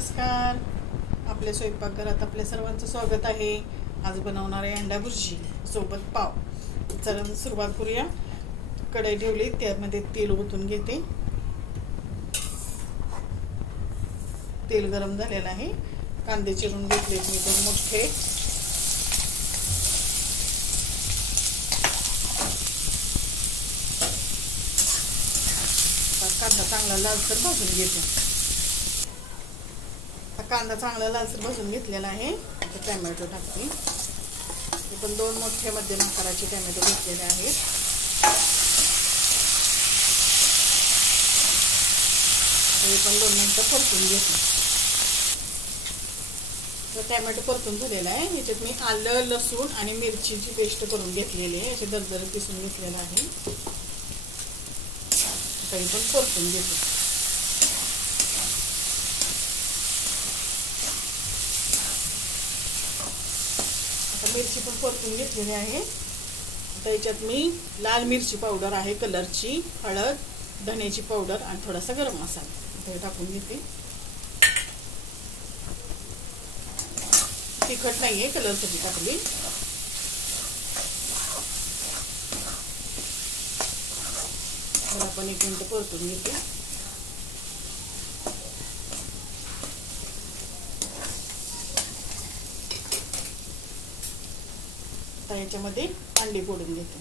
नमस्कार. आपल्या स्वयंपाकघरात आपल्या सर्वांचं स्वागत आहे. आज बनवणार आहे अंडा भुर्जी सोबत पाव. चला सुरुवात करूया. कढई ठेवली, त्यामध्ये तेल ओतून घेते. तेल गरम झालेलं आहे. कांदे चिरून घेतलेत मी दोन मोठे. कांदा चांगला लालसर भाजून घेते. कांदा चांगला लालसर भाजून घेतलेला आहे. आता टोमॅटो टाकते. हे पण दोन मोठे मध्यम आकाराचे टोमॅटो घेतलेले आहेत. हे पण 2 मिनिटं परतून घेते. तर टोमॅटो परतून झालेला आहे. याच्यात मी आलं, लसूण आणि मिरचीची पेस्ट करून घेतलेली आहे. असे दरदर पिसून घेतलेलं आहे. काही पण परतून घेते. मिरची पण परतून घेतलेली आहे. आता याच्यात मी लाल मिरची पावडर आहे कलरची, हळद, धण्याची पावडर आणि थोडासा गरम मसाला टाकून घेते. तिखट नाहीये, कलरसाठी टाकली. आपण 1 मिनिट परतून घेते. याच्यामध्ये अंडी फोडून घेते.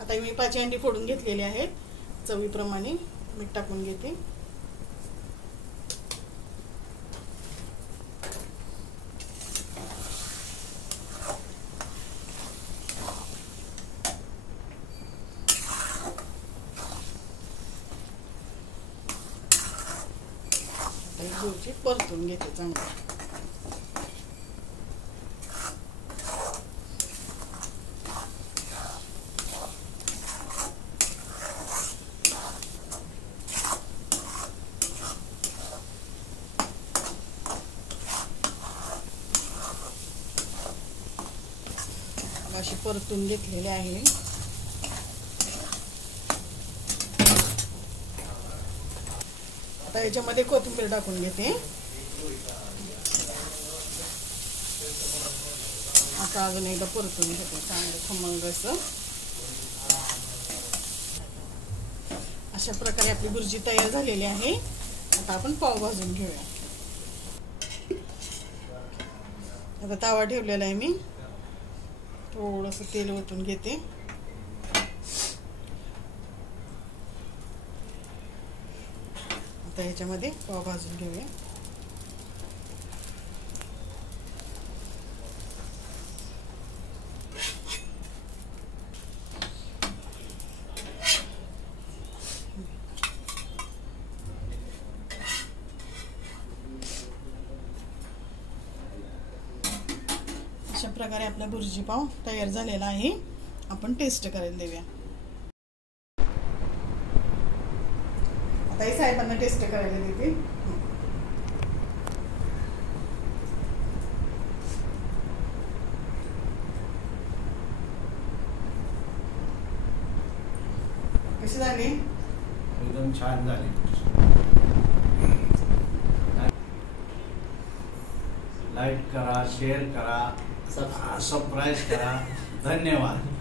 आता मी 5 अंडी फोडून घेतलेले आहेत. चवीप्रमाणे मीठ टाकून घेते. परतून घेते चांगलं. अशी परतून घेतलेले आहे. आता याच्यामध्ये कोथिंबीर टाकून घेते. आता अजून एकदा परतून घेते चांगलं खमंग असं. अशा प्रकारे आपली भुर्जी तयार झालेली आहे. आता आपण पाव भाजून घेऊया. आता तवा ठेवलेला आहे मी. थोडंसं तेल ओतून घेते. आता ह्याच्यामध्ये पाव भाजून घेऊया. अशा प्रकारे आपला भुर्जी पाव तयार झालेला आहे. आपण टेस्ट करायला देऊया. आता हे साहेबांना टेस्ट करायला देते. कशी झाली? एकदम छान झाली. लाईक करा, शेअर करा, सबस्क्राईब करा. धन्यवाद.